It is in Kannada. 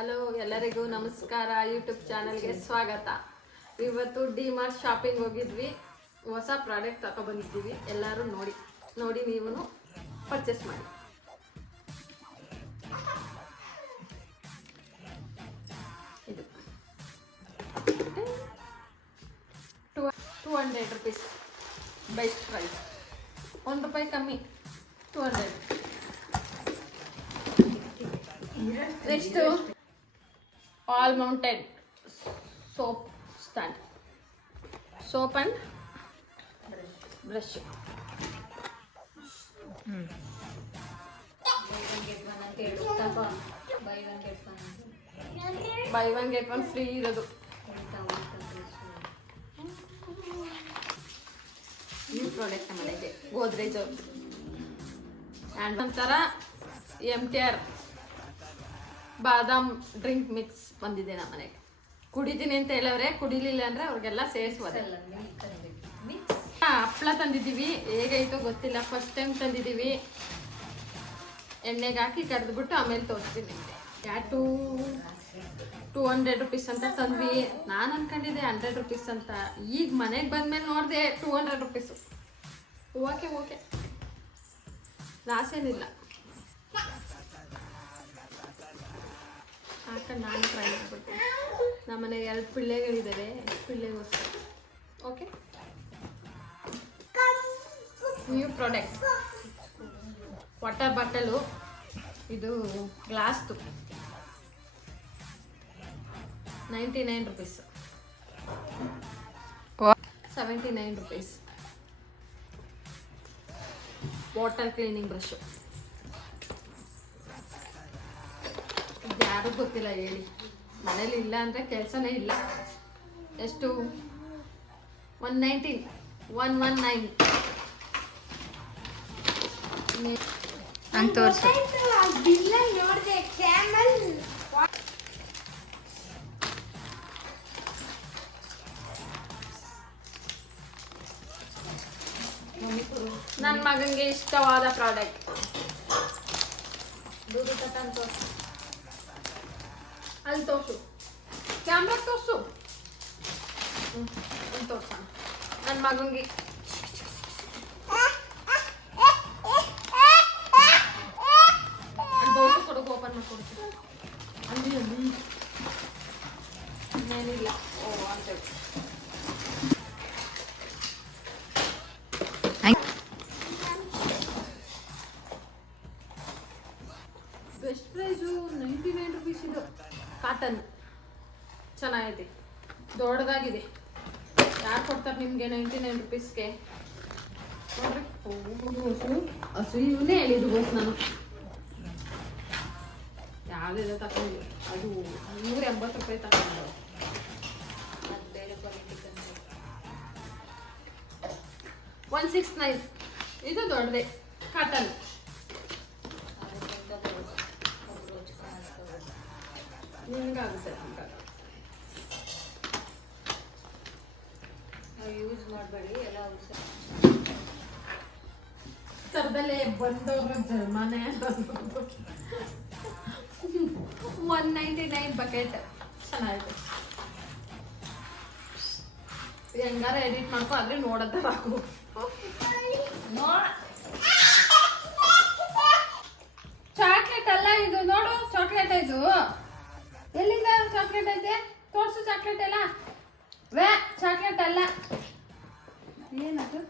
ಹಲೋ ಎಲ್ಲರಿಗೂ ನಮಸ್ಕಾರ. ಯೂಟ್ಯೂಬ್ ಚಾನಲ್ಗೆ ಸ್ವಾಗತ. ಇವತ್ತು ಡಿ ಮಾರ್ಟ್ ಶಾಪಿಂಗ್ ಹೋಗಿದ್ವಿ. ಹೊಸ ಪ್ರಾಡಕ್ಟ್ ತಗೊಬಂದಿದ್ದೀವಿ ಎಲ್ಲರೂ ನೋಡಿ ನೋಡಿ ನೀವು ಪರ್ಚೇಸ್ ಮಾಡಿ. ಇದು. Two two hundred rupees best price ಒಂದು ರೂಪಾಯಿ ಕಮ್ಮಿ. Two hundred next wall mounted soap stand soap and brush buy one get one free ಇರೋದು. ನ್ಯೂ ಪ್ರಾಡಕ್ಟ್ ಮನೆಗೆ ಗೋದ್ರೇಜ್ ಆ್ಯಂಡ್ ಒಂಥರ M T R badam drink mix ಬಂದಿದೆ ನಮ್ಮ ಮನೆಗೆ. ಕುಡಿತೀನಿ ಅಂತ ಹೇಳವ್ರೆ ಕುಡಿಲಿಲ್ಲ ಅಂದ್ರೆ ಅವ್ರಿಗೆಲ್ಲ ಸೇರಿಸುವುದೇ ಹಪ್ಪಳ ತಂದಿದ್ದೀವಿ. ಹೇಗೈತೋ ಗೊತ್ತಿಲ್ಲ. ಫಸ್ಟ್ ಟೈಮ್ ತಂದಿದ್ದೀವಿ. ಎಣ್ಣೆಗೆ ಹಾಕಿ ಕರೆದ್ಬಿಟ್ಟು ಆಮೇಲೆ ತೋರಿಸ್ತೀನಿ ಟೂ ಟೂ ಹಂಡ್ರೆಡ್ ರುಪೀಸ್ ಅಂತ ತಂದ್ವಿ. ನಾನು ಅನ್ಕೊಂಡಿದ್ದೆ ಹಂಡ್ರೆಡ್ ರುಪೀಸ್ ಅಂತ. ಈಗ ಮನೆಗೆ ಬಂದ್ಮೇಲೆ ನೋಡಿದೆ two hundred rupees okay okay ಲಾಸೇನಿಲ್ಲ ಹಾಕೊಂಡು ನಾನು ಟ್ರೈ ಮಾಡ್ಬಿಡ್ತೀನಿ. ಮನೆಗೆ ಎರಡು ಪಿಳ್ಳೆಗಳಿದ್ದಾವೆ ಪಿಳ್ಳೆಗೋಸ್ಕರ. Okay new product water bottle ಇದು ಗ್ಲಾಸ್ದು ninety nine rupees seventy nine rupees water cleaning brush ಯಾರಿಗೂ ಗೊತ್ತಿಲ್ಲ ಹೇಳಿ. ಮನೇಲಿ ಇಲ್ಲ ಅಂದರೆ ಕೆಲಸನೇ ಇಲ್ಲ. ಎಷ್ಟು? One nineteen one one nine ಹಂಗೆ ತೋರಿಸು. ನನ್ನ ಮಗನಿಗೆ ಇಷ್ಟವಾದ ಪ್ರಾಡಕ್ಟ್ ಅಲ್ಲಿ ತೋರ್ಸು. ಕ್ಯಾಮ್ರಾ ತೋರ್ಸು. ಹ್ಞೂ ಅಲ್ಲಿ ತೋರ್ಸೋಣ ನನ್ನ ಮಗನಿಗೆ. ಬೋಸು ಕೊಡಗು ಓಪನ್ ಮಾಡ್ಕೊಡ್ತೀನಿ. ಅಲ್ಲಿ ಅಲ್ಲಿ. ಇನ್ನೇನಿಲ್ಲ ಓ ಅಂತೇಳಿ best price ninety nine rupees cotton ಚೆನ್ನಾಗಿದೆ ದೊಡ್ಡದಾಗಿದೆ. ಯಾರು ಕೊಡ್ತಾರೆ ನಿಮಗೆ ನೈಂಟಿ ನೈನ್ ರುಪೀಸ್ಗೆ ನೋಡ್ರಿ. ಹೇಳಿದ್ರು ಹಸು ಹೇಳಿದ್ದು ಬೋಸ್ ನಾನು. ಯಾವುದಿದೆ ತಗೊಂಡು ಅದು ನೂರ ಎಂಬತ್ತು ರೂಪಾಯಿ ತಗೊಂಡು ಒನ್ ಸಿಕ್ಸ್ ನೈನ್ ಇದು ದೊಡ್ಡದೆ. ಕಾಟನ್ ನಮ್ಗೆ ಯೂಸ್ ಮಾಡಬೇಡಿ ಎಲ್ಲ ಥರದಲ್ಲೇ ಬಂದವರು ಜರ್ಮಾನೆ ಒನ್ ನೈಂಟಿ ನೈನ್ ಬಕೆಟ್ ಚೆನ್ನಾಗಿದೆ. ಹೆಂಗಾರ ಎಡಿಟ್ ಮಾಡ್ಕೊ ಆದ್ರೆ ನೋಡೋದ ಹಾಕು ಚಾಕ್ಲೇಟ್ ಚಾಕ್ಲೇಟ್ ಐತೆ? ತೋರಿಸು ಚಾಕ್ಲೇಟ್ ಅಲ್ಲ ವೇ ಚಾಕ್ಲೇಟ್ ಅಲ್ಲ. ಏನದು